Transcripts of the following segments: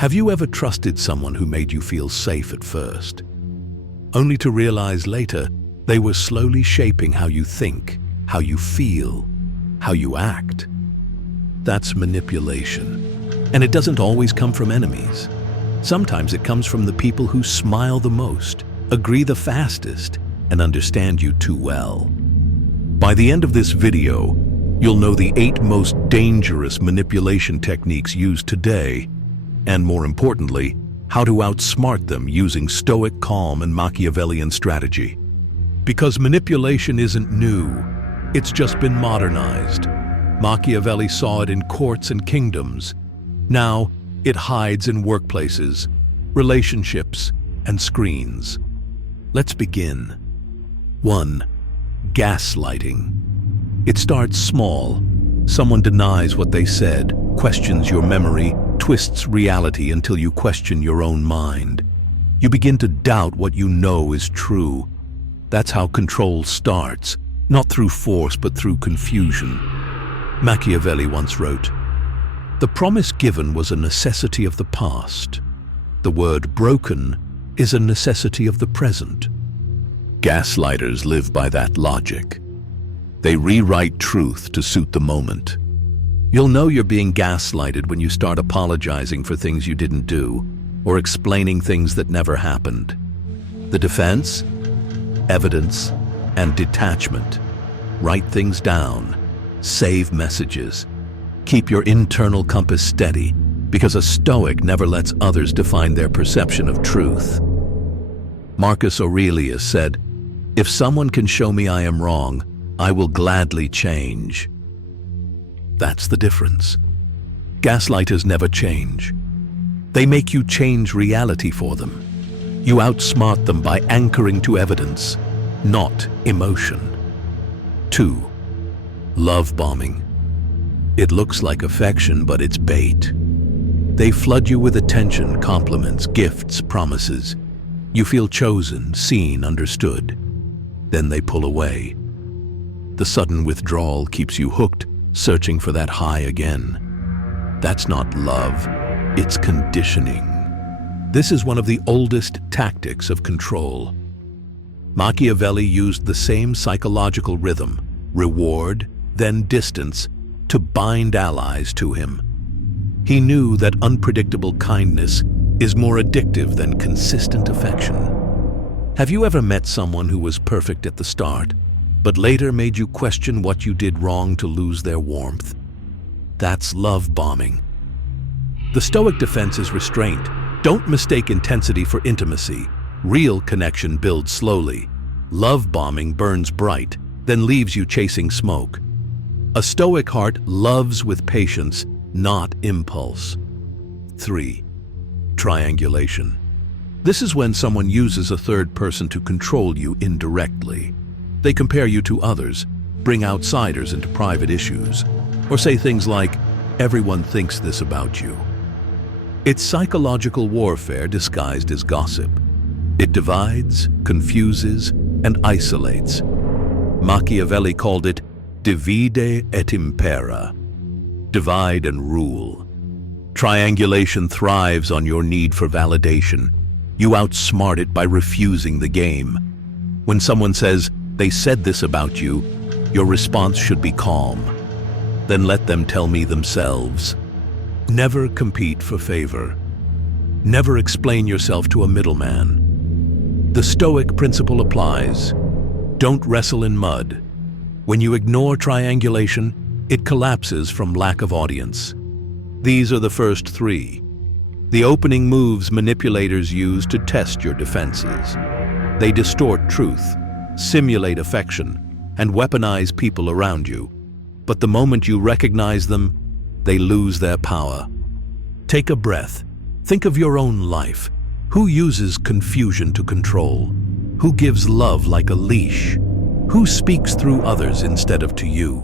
Have you ever trusted someone who made you feel safe at first, only to realize later they were slowly shaping how you think, how you feel, how you act? That's manipulation. And it doesn't always come from enemies. Sometimes it comes from the people who smile the most, agree the fastest, and understand you too well. By the end of this video, you'll know the 8 most dangerous manipulation techniques used today, and more importantly, how to outsmart them using Stoic calm and Machiavellian strategy. Because manipulation isn't new, it's just been modernized. Machiavelli saw it in courts and kingdoms. Now, it hides in workplaces, relationships, and screens. Let's begin. 1. Gaslighting. It starts small. Someone denies what they said, questions your memory, twists reality until you question your own mind. You begin to doubt what you know is true. That's how control starts, not through force but through confusion. Machiavelli once wrote, "The promise given was a necessity of the past. The word broken is a necessity of the present." Gaslighters live by that logic. They rewrite truth to suit the moment. You'll know you're being gaslighted when you start apologizing for things you didn't do, or explaining things that never happened. The defense? Evidence and detachment. Write things down. Save messages. Keep your internal compass steady, because a Stoic never lets others define their perception of truth. Marcus Aurelius said, "If someone can show me I am wrong, I will gladly change." That's the difference. Gaslighters never change. They make you change reality for them. You outsmart them by anchoring to evidence, not emotion. 2. Love bombing. It looks like affection, but it's bait. They flood you with attention, compliments, gifts, promises. You feel chosen, seen, understood. Then they pull away. The sudden withdrawal keeps you hooked, searching for that high again. That's not love, it's conditioning. This is one of the oldest tactics of control. Machiavelli used the same psychological rhythm, reward, then distance, to bind allies to him. He knew that unpredictable kindness is more addictive than consistent affection. Have you ever met someone who was perfect at the start, but later made you question what you did wrong to lose their warmth? That's love bombing. The Stoic defense is restraint. Don't mistake intensity for intimacy. Real connection builds slowly. Love bombing burns bright, then leaves you chasing smoke. A Stoic heart loves with patience, not impulse. 3. Triangulation. This is when someone uses a third person to control you indirectly. They compare you to others, bring outsiders into private issues, or say things like, "Everyone thinks this about you." It's psychological warfare disguised as gossip. It divides, confuses, and isolates. Machiavelli called it divide et impera, divide and rule. Triangulation thrives on your need for validation. You outsmart it by refusing the game. When someone says, "They said this about you," your response should be calm. Then let them tell me themselves. Never compete for favor. Never explain yourself to a middleman. The Stoic principle applies. Don't wrestle in mud. When you ignore triangulation, it collapses from lack of audience. These are the first 3. The opening moves manipulators use to test your defenses. They distort truth, simulate affection, and weaponize people around you. But the moment you recognize them, they lose their power. Take a breath. Think of your own life. Who uses confusion to control? Who gives love like a leash? Who speaks through others instead of to you?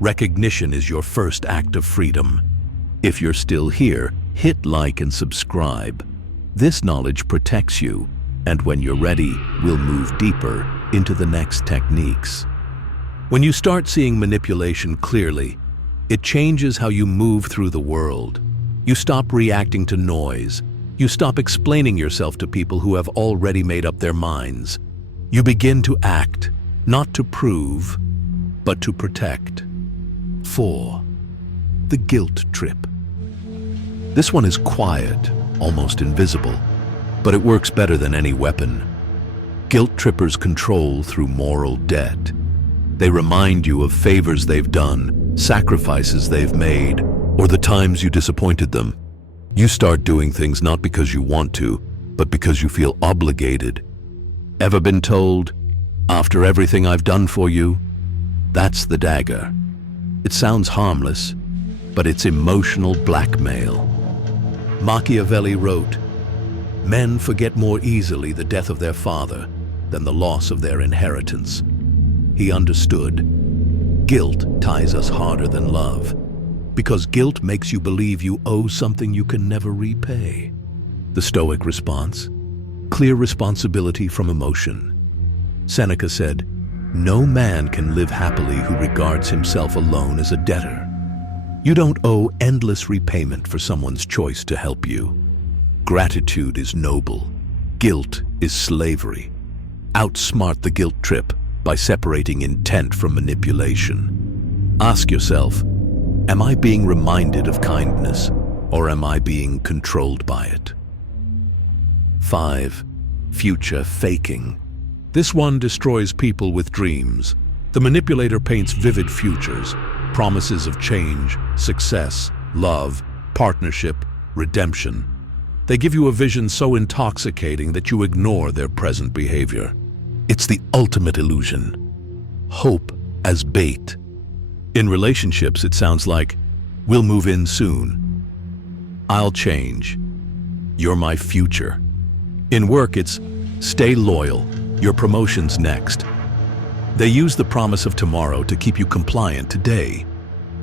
Recognition is your first act of freedom. If you're still here, hit like and subscribe. This knowledge protects you, and when you're ready, we'll move deeper into the next techniques. When you start seeing manipulation clearly, it changes how you move through the world. You stop reacting to noise. You stop explaining yourself to people who have already made up their minds. You begin to act, not to prove, but to protect. 4. The guilt trip. This one is quiet, almost invisible, but it works better than any weapon. Guilt trippers control through moral debt. They remind you of favors they've done, sacrifices they've made, or the times you disappointed them. You start doing things not because you want to, but because you feel obligated. Ever been told, "After everything I've done for you"? That's the dagger. It sounds harmless, but it's emotional blackmail. Machiavelli wrote, "Men forget more easily the death of their father than the loss of their inheritance." He understood. Guilt ties us harder than love, because guilt makes you believe you owe something you can never repay. The Stoic response: clear responsibility from emotion. Seneca said, "No man can live happily who regards himself alone as a debtor." You don't owe endless repayment for someone's choice to help you. Gratitude is noble. Guilt is slavery. Outsmart the guilt trip by separating intent from manipulation. Ask yourself, am I being reminded of kindness, or am I being controlled by it? 5. Future faking. This one destroys people with dreams. The manipulator paints vivid futures, promises of change, success, love, partnership, redemption. They give you a vision so intoxicating that you ignore their present behavior. It's the ultimate illusion. Hope as bait. In relationships, it sounds like, "We'll move in soon." "I'll change." "You're my future." In work, it's, "Stay loyal. Your promotion's next." They use the promise of tomorrow to keep you compliant today.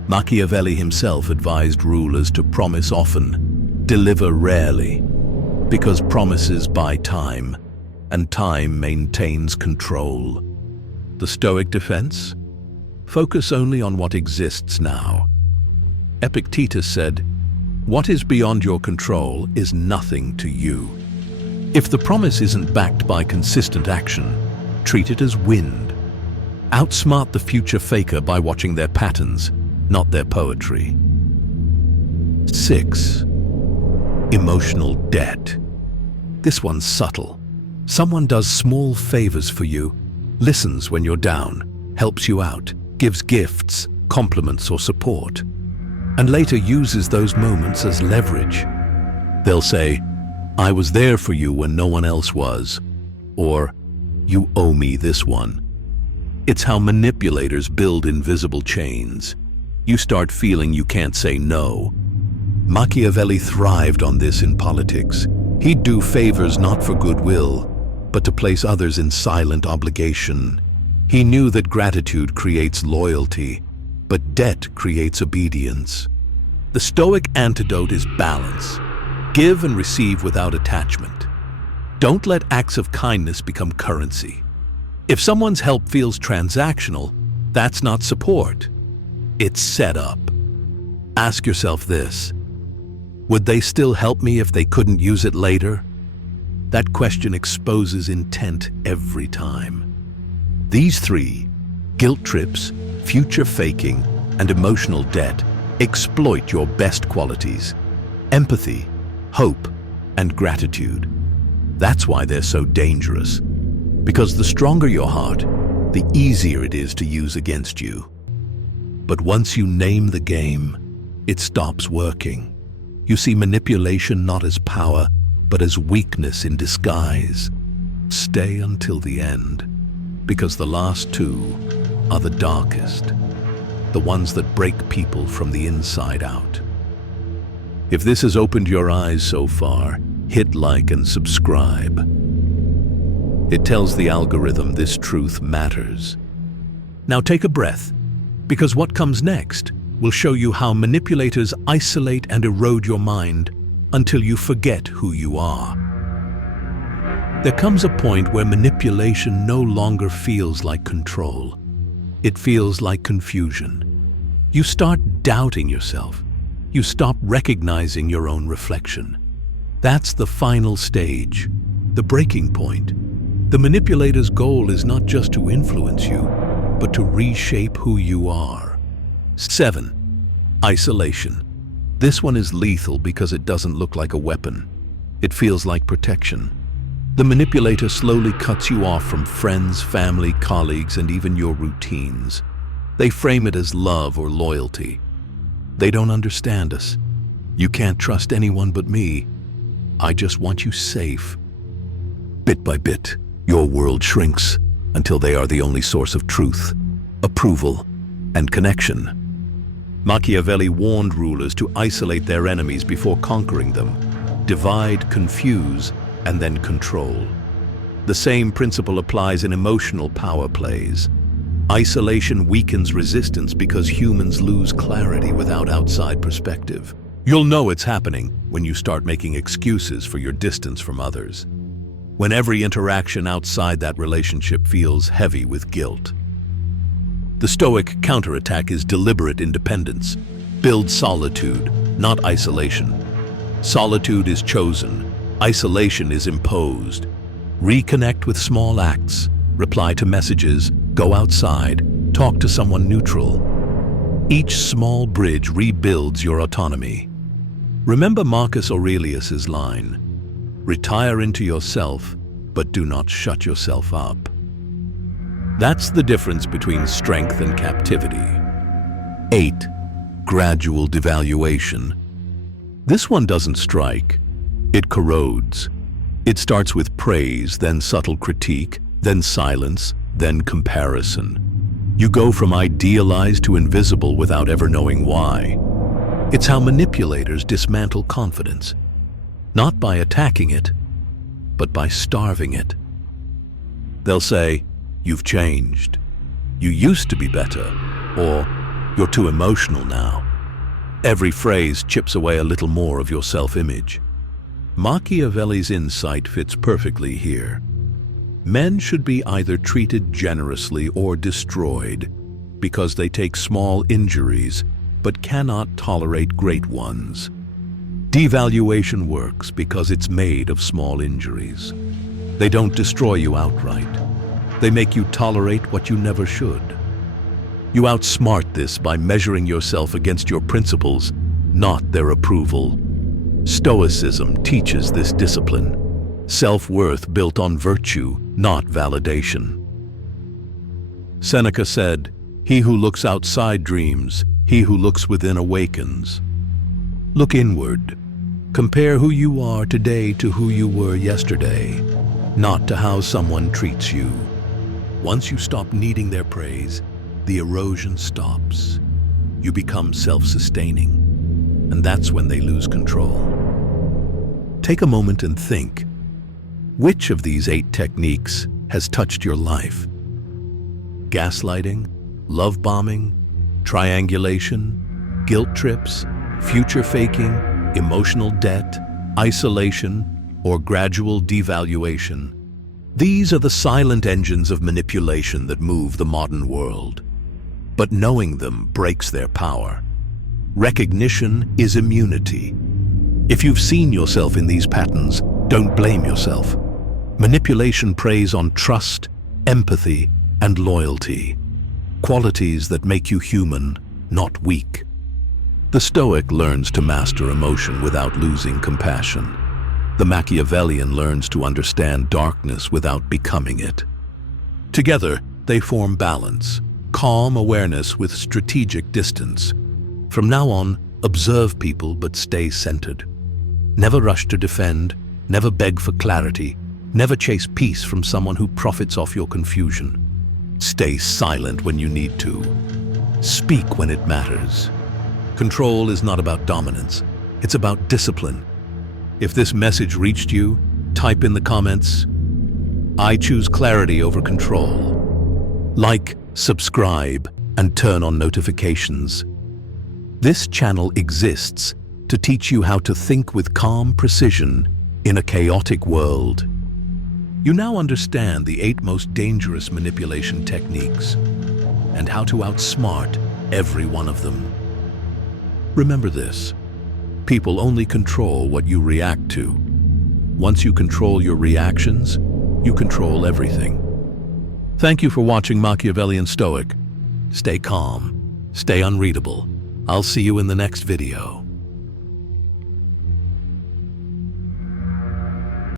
Machiavelli himself advised rulers to promise often, deliver rarely, because promises buy time, and time maintains control. The Stoic defense? Focus only on what exists now. Epictetus said, "What is beyond your control is nothing to you." If the promise isn't backed by consistent action, treat it as wind. Outsmart the future faker by watching their patterns, not their poetry. 6. Emotional debt. This one's subtle. Someone does small favors for you, listens when you're down, helps you out, gives gifts, compliments or support, and later uses those moments as leverage. They'll say, "I was there for you when no one else was," or "You owe me this one." It's how manipulators build invisible chains. You start feeling you can't say no. Machiavelli thrived on this in politics. He'd do favors not for goodwill, but to place others in silent obligation. He knew that gratitude creates loyalty, but debt creates obedience. The Stoic antidote is balance. Give and receive without attachment. Don't let acts of kindness become currency. If someone's help feels transactional, that's not support. It's set up. Ask yourself this: would they still help me if they couldn't use it later? That question exposes intent every time. These 3, guilt trips, future faking, and emotional debt, exploit your best qualities: empathy, hope, and gratitude. That's why they're so dangerous. Because the stronger your heart, the easier it is to use against you. But once you name the game, it stops working. You see manipulation not as power, but as weakness in disguise. Stay until the end, because the last 2 are the darkest, the ones that break people from the inside out. If this has opened your eyes so far, hit like and subscribe. It tells the algorithm this truth matters. Now take a breath, because what comes next will show you how manipulators isolate and erode your mind until you forget who you are. There comes a point where manipulation no longer feels like control. It feels like confusion. You start doubting yourself. You stop recognizing your own reflection. That's the final stage, the breaking point. The manipulator's goal is not just to influence you, but to reshape who you are. 7. Isolation. This one is lethal because it doesn't look like a weapon. It feels like protection. The manipulator slowly cuts you off from friends, family, colleagues, and even your routines. They frame it as love or loyalty. They don't understand us. You can't trust anyone but me. I just want you safe. Bit by bit, your world shrinks until they are the only source of truth, approval, and connection. Machiavelli warned rulers to isolate their enemies before conquering them, divide, confuse, and then control. The same principle applies in emotional power plays. Isolation weakens resistance because humans lose clarity without outside perspective. You'll know it's happening when you start making excuses for your distance from others. When every interaction outside that relationship feels heavy with guilt. The Stoic counterattack is deliberate independence. Build solitude, not isolation. Solitude is chosen. Isolation is imposed. Reconnect with small acts. Reply to messages. Go outside. Talk to someone neutral. Each small bridge rebuilds your autonomy. Remember Marcus Aurelius's line, "Retire into yourself, but do not shut yourself up." That's the difference between strength and captivity. 8. Gradual devaluation. This one doesn't strike. It corrodes. It starts with praise, then subtle critique, then silence, then comparison. You go from idealized to invisible without ever knowing why. It's how manipulators dismantle confidence, not by attacking it, but by starving it. They'll say, "You've changed. You used to be better," or "You're too emotional now." Every phrase chips away a little more of your self-image. Machiavelli's insight fits perfectly here. Men should be either treated generously or destroyed because they take small injuries but cannot tolerate great ones. Devaluation works because it's made of small injuries. They don't destroy you outright. They make you tolerate what you never should. You outsmart this by measuring yourself against your principles, not their approval. Stoicism teaches this discipline. Self-worth built on virtue, not validation. Seneca said, "He who looks outside dreams, he who looks within awakens." Look inward. Compare who you are today to who you were yesterday, not to how someone treats you. Once you stop needing their praise, the erosion stops. You become self-sustaining, and that's when they lose control. Take a moment and think, which of these 8 techniques has touched your life? Gaslighting, love bombing, triangulation, guilt trips, future faking, emotional debt, isolation, or gradual devaluation. These are the silent engines of manipulation that move the modern world. But knowing them breaks their power. Recognition is immunity. If you've seen yourself in these patterns, don't blame yourself. Manipulation preys on trust, empathy, and loyalty. Qualities that make you human, not weak. The Stoic learns to master emotion without losing compassion. The Machiavellian learns to understand darkness without becoming it. Together, they form balance, calm awareness with strategic distance. From now on, observe people but stay centered. Never rush to defend, never beg for clarity, never chase peace from someone who profits off your confusion. Stay silent when you need to. Speak when it matters. Control is not about dominance, it's about discipline. If this message reached you, type in the comments, "I choose clarity over control." Like, subscribe, and turn on notifications. This channel exists to teach you how to think with calm precision in a chaotic world. You now understand the 8 most dangerous manipulation techniques and how to outsmart every one of them. Remember this: People only control what you react to. Once you control your reactions, you control everything. Thank you for watching Machiavellian Stoic. Stay calm, stay unreadable. I'll see you in the next video.